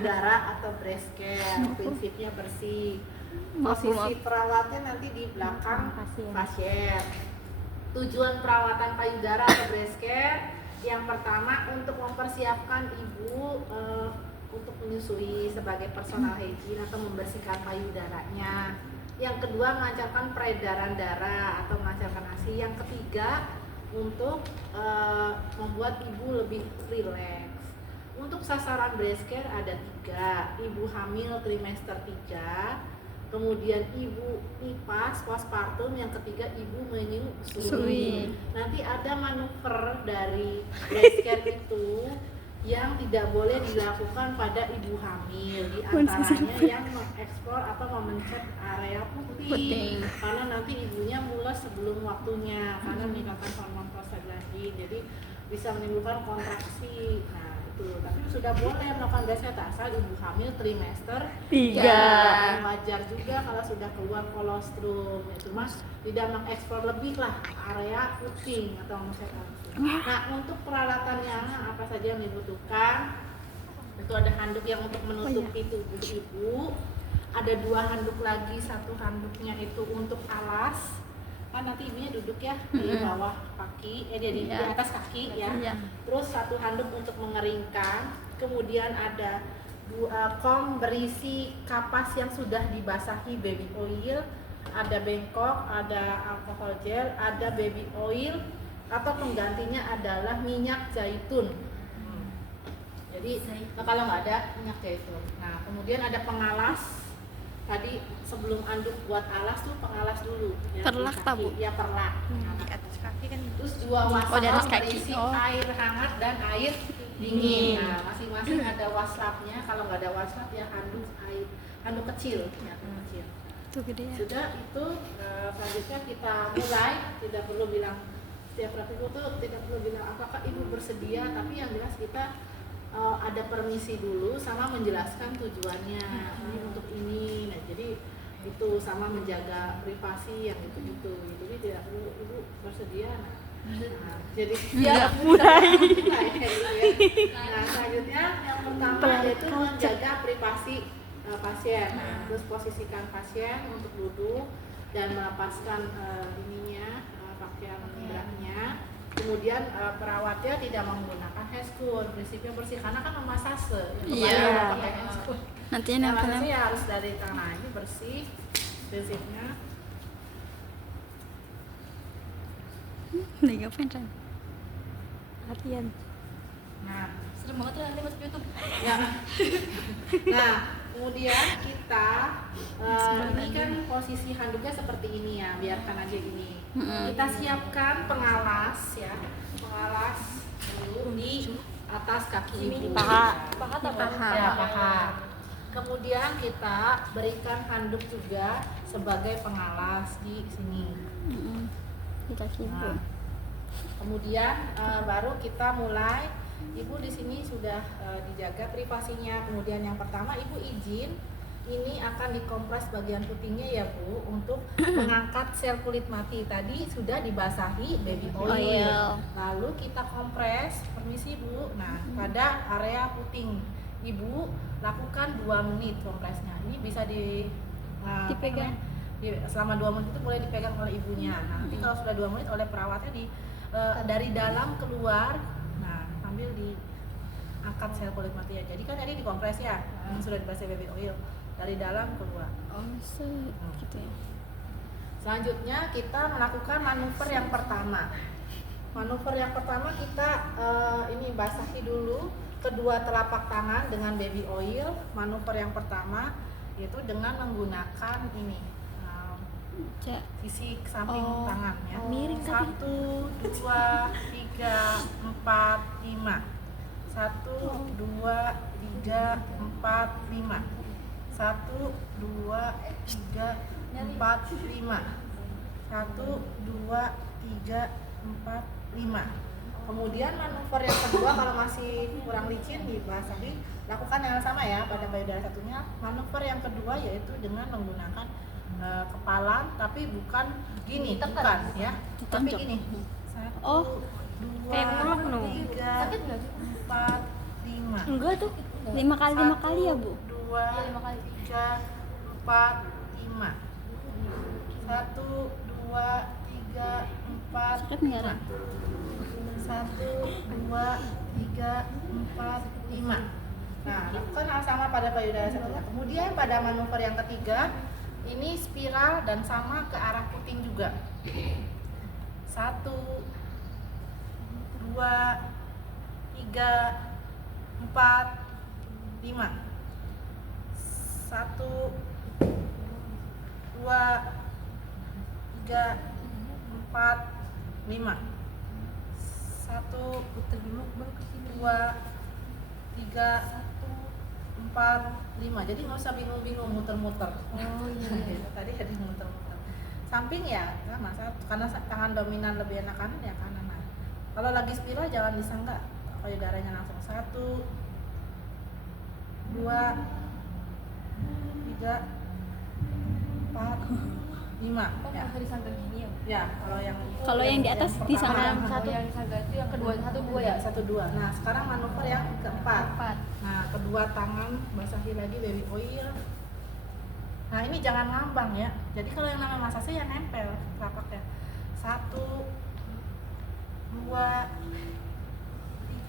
payudara atau breast care. Prinsipnya bersih. Posisi perawatnya nanti di belakang pasien. Tujuan perawatan payudara atau breast care yang pertama untuk mempersiapkan ibu untuk menyusui sebagai personal hygiene atau membersihkan payudaranya. Yang kedua melancarkan peredaran darah atau melancarkan ASI. Yang ketiga untuk membuat ibu lebih rileks. Untuk sasaran breast care ada 3, ibu hamil trimester 3, kemudian ibu nipas postpartum, yang ketiga ibu menyusui. Nanti ada manuver dari breast care itu yang tidak boleh dilakukan pada ibu hamil, di antaranya yang mengeksplor atau memencet area putih karena nanti ibunya mules sebelum waktunya karena meningkatkan hormon prostaglandin, jadi bisa menimbulkan kontraksi. Nah itu, tapi sudah boleh melakukan breast care asal ibu hamil trimester 3. Wajar juga kalau sudah keluar kolostrum, itu mas tidak mengeksplor lebih lah area putih atau memencet. Nah untuk peralatannya apa saja yang dibutuhkan, itu ada handuk yang untuk menutupi tubuh ibu, ada 2 handuk lagi, satu handuknya itu untuk alas, kan nanti ibunya duduk ya di bawah kaki, di atas kaki ya. Terus satu handuk untuk mengeringkan, kemudian ada 2 kom berisi kapas yang sudah dibasahi baby oil, ada bengkok, ada alkohol gel, ada baby oil atau penggantinya adalah minyak zaitun. Jadi kalau nggak ada minyak zaitun. Nah kemudian ada pengalas. Tadi sebelum anduk buat alas tuh pengalas dulu. Ya, perlak tabu. Ya perlak. Di atas kaki kan. Terus 2 wastafel berisi air hangat dan air dingin. Nah masing-masing ada waslapnya. Kalau nggak ada waslap ya handuk kecil. Ya, kecil. Itu gede ya. Sudah itu selanjutnya kita mulai. Tidak perlu bilang setiap praktikum tuh tidak perlu bilang apakah ibu bersedia, tapi yang jelas kita ada permisi dulu sama menjelaskan tujuannya ini untuk ini. Nah jadi itu sama menjaga privasi yang gitu-gitu. Jadi tidak perlu ibu bersedia. Nah jadi mulai. Nah selanjutnya yang pertama yaitu menjaga privasi pasien. Nah, terus posisikan pasien untuk duduk dan melepaskan pakaian beratnya. Kemudian perawatnya tidak menggunakan heskun, prinsipnya bersih karena kan memasase. Nantinya nempel ya harus dari tanah ini bersih, prinsipnya. Lagi ngapain Ran? Latihan. Nah, serem banget tuh nanti masuk YouTube. Ya. Nah, kemudian kita ini kan posisi handuknya seperti ini ya, biarkan aja gini. Kita siapkan pengalas ya, pengalas dulu di atas kaki ibu. Paha. Ya, paha. Kemudian kita berikan handuk juga sebagai pengalas di sini. Di kaki ibu. Nah, kemudian baru kita mulai. Ibu di sini sudah dijaga privasinya. Kemudian yang pertama ibu izin ini akan dikompres bagian putihnya ya Bu untuk mengangkat sel kulit mati. Tadi sudah dibasahi baby oil. Lalu kita kompres, permisi Bu. Nah, pada area puting Ibu lakukan 2 menit kompresnya. Ini bisa dipegang selama 2 menit itu boleh dipegang oleh ibunya. Nanti kalau sudah 2 menit oleh perawatnya dari dalam keluar. Nah, sambil diangkat sel kulit mati ya. Jadi kan tadi dikompres ya. Ini sudah dibasahi baby oil. Dari dalam keluar. Gitu ya. Selanjutnya kita melakukan manuver yang pertama. Manuver yang pertama kita ini basahi dulu kedua telapak tangan dengan baby oil. Manuver yang pertama yaitu dengan menggunakan ini sisi samping tangan ya. 1, 2, 3, 4, 5. 1, 2, 3, 4, 5. 1, 2, 3, 4, 5. 1, 2, 3, 4, 5. Kemudian manuver yang kedua kalau masih kurang licin dibasahi, lakukan yang sama ya pada payudara satunya. Manuver yang kedua yaitu dengan menggunakan kepalan tapi bukan gini, bukan ya. Tapi gini. 1, 2, 3, 4, 5. Enggak tuh. 5 kali ya, Bu? 2, 3, 4, 5. 1, 2, 3, 4, Sakit nggak, 5. Ran? 1, 2, 3, 4, 5. Nah, lakukan hal sama pada payudara sebelumnya. Kemudian pada manuver yang ketiga, ini spiral dan sama ke arah puting juga. 1, 2, 3, 4, 5. 1, 2, 3, 4, 5. 1, 2, 3, 4, 5. Jadi nggak usah bingung-bingung muter-muter. Oh iya. Tadi ada muter-muter. Samping ya sama, karena tangan dominan lebih enak kanan ya kanan. Nah, kalau lagi spiral jangan disangka payudaranya langsung. 1, 2, 3, 4, 5. Oh, Ya. harus disangka gini ya? Ya, Kalau yang di atas pertama, disangka Satu yang disangka itu yang kedua, 1, 2 ya? 1, 2. Nah, sekarang manuver yang keempat. 4. Nah, kedua tangan basahi lagi baby oil. Nah, ini jangan ngambang ya. Jadi kalau yang namanya masase ya nempel telapaknya. 1, 2,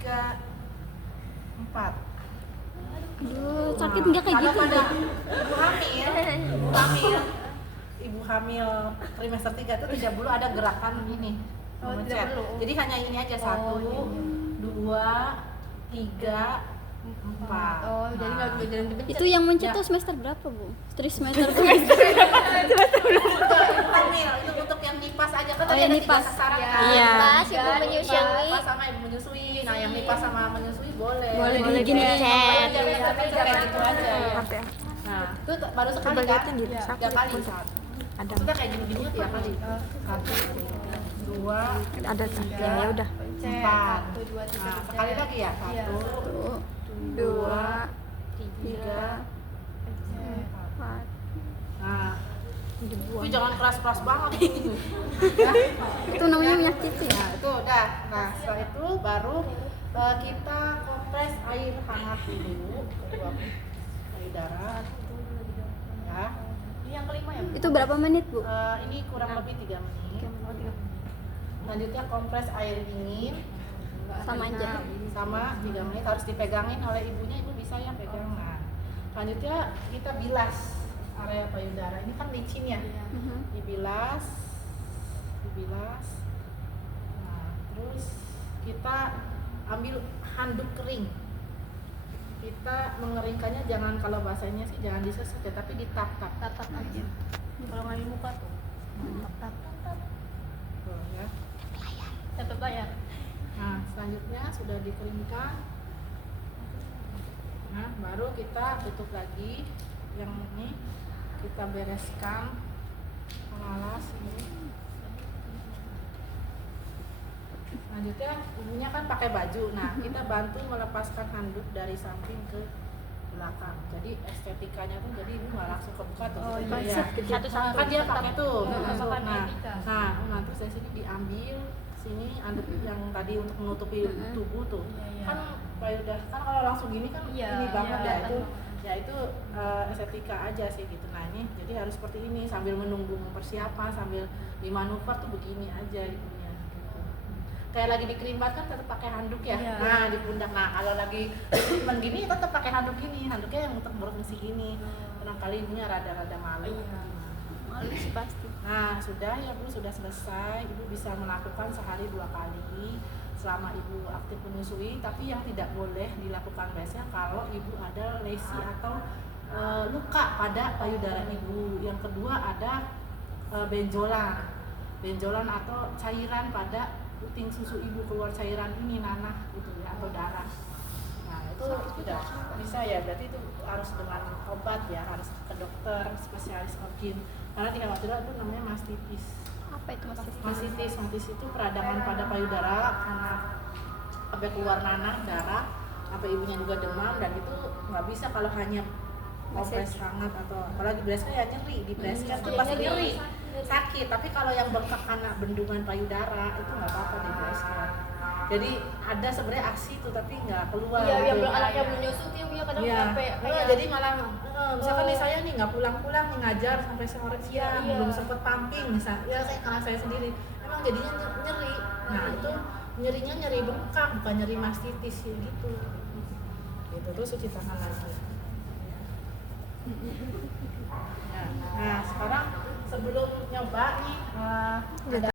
3, 4. Aduh, sakit nggak kayak Kalau gitu? pada ibu hamil trimester 3 itu tidak perlu ada gerakan ini. Oh, mencet. tidak perlu. Jadi hanya ini aja 1, iya. 2, 3, 4. Oh, jadi nggak jalan dipencet. Itu yang mencet Ya. tuh semester berapa, Bu? Semester Hamil itu untuk yang nipas aja kan Oh, tadi yang ada nipas. 3 sasaran Iya. kan. Iya. Nipas, ibu Dan menyusui. nipas sama ibu menyusui. Nah, yang nipas sama menyusui boleh. Boleh gini Boleh. chat. Jangan kayak gitu aja ya. Nah, itu baru sekali kan? Kebagian di Iya. saku 3 kali. ada Maksudnya kayak gini-gini ya kali. 1, 2, ada kan ya udah 4. 1, 2, 3. Nah, sekali lagi ya. 1, 2, 3, 4. Nah, itu jangan keras-keras banget. Ya. Itu namanya menyakiti. Nah, itu udah. Nah, setelah itu baru kita kompres air hangat dulu kedua payudara. Ya. Ini yang kelima ya? Itu berapa menit, Bu? Ini kurang lebih 3 menit. Selanjutnya kompres air dingin. Sama aja. Sama 3 menit harus dipegangin oleh ibunya, ibu bisa ya pegang. Nah, selanjutnya kita bilas area payudara. Ini kan licin ya. Mhm. Dibilas. Nah, terus kita ambil handuk kering. Kita mengeringkannya jangan, kalau bahasanya sih jangan diseset ya, tapi ditap-tap. Tatap aja. Kalau nggak di muka tuh. Tatap. Tuh, ya. Tatap layar. Nah, selanjutnya sudah dikeringkan. Nah, baru kita tutup lagi. Yang ini kita bereskan, mengalas ini. Selanjutnya ibunya kan pakai baju. Nah, kita bantu melepaskan handuk dari samping ke belakang. Jadi estetikanya tuh jadi ibu nggak langsung kebuka tuh. Oh, gitu iya. ya. Satu-satu. Kan dia pakai tuh. Masukkan Nah, etika. nah, terus dari sini diambil sini handuk yang tadi untuk menutupi tubuh tuh. Iya. Kan payudara kan kalau langsung gini kan Iya, ini banget iya, ya itu. kelihatan Ya itu estetika aja sih gitu. Nah, ini jadi harus seperti ini sambil menunggu persiapan, sambil dimanuver tuh begini aja ibunya gitu. Kayak lagi dikerimbat kan tetap pakai handuk ya. Iya. Nah, di pundak. Nah, kalau lagi treatment gini tetap pakai handuk gini. Handuknya yang untuk berfungsi gini. Barangkali ibunya rada-rada malu. Iya. Malu sih pasti. Nah, sudah ya Bu, sudah selesai. Ibu bisa melakukan sehari 2 kali selama ibu aktif menyusui, tapi yang tidak boleh dilakukan biasanya kalau ibu ada lesi atau luka pada payudara ibu. Yang kedua ada benjolan atau cairan pada puting susu ibu, keluar cairan ini nanah gitu ya, atau darah. Nah, itu tidak bisa ya, berarti itu harus dengan obat ya, harus ke dokter spesialis organ. Karena tinggal waktu itu namanya mastitis. Apa itu Mas? Mastitis itu peradangan pada payudara karena sampai keluar nanah, darah, sampai ibunya juga demam, dan itu nggak bisa kalau hanya kompres hangat atau apalagi breastnya ya nyeri di breastnya tuh pasti nyeri, sakit. Tapi kalau yang bengkak karena bendungan payudara itu nggak apa-apa di breastnya. Jadi ada sebenarnya aksi tuh tapi nggak keluar. Iya, yang gitu. belum anaknya belum nyusu tuh dia kadang Iya. capek Jadi malah misalkan nih saya nih nggak pulang-pulang nih ngajar sampai sore siang, Iya. belum sempet pumping misalnya. Ya saya karena saya sendiri emang jadinya nyeri. Nah itu nyerinya nyeri bengkak bukan nyeri mastitis ya gitu. Gitu terus cuci tangan lagi. Nah sekarang sebelum nyoba nih ada